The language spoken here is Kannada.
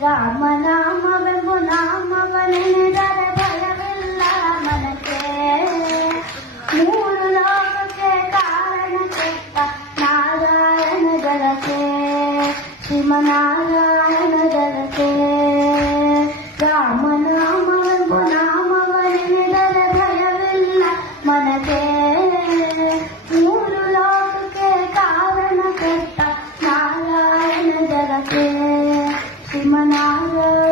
ರಾಮನಾಮವೆಂಬು ನಾಮವನೆನೆದರೆ ಭಯವಿಲ್ಲ ಮನಕ್ಕೆ. ಮೂರು ಲೋಕಕ್ಕೆ ಕಾರಣ ಕೆಟ್ಟ ನಾರಾಯಣ ಜಲಕ್ಕೆ, ಶ್ರೀಮನಾರಾಯಣ ಜಲಕ್ಕೆ. ರಾಮನಾಮವೆಂಬು ನಾಮವನೆನೆದರೆ ಭಯವಿಲ್ಲ ಮನಕ್ಕೆ. ಮೂರು ಲೋಕಕ್ಕೆ ಕಾರಣ ಕೆಟ್ಟ ನಾರಾಯಣ ಜಲಕ್ಕೆ, ಶ್ರೀಮನಾರಾಯಣ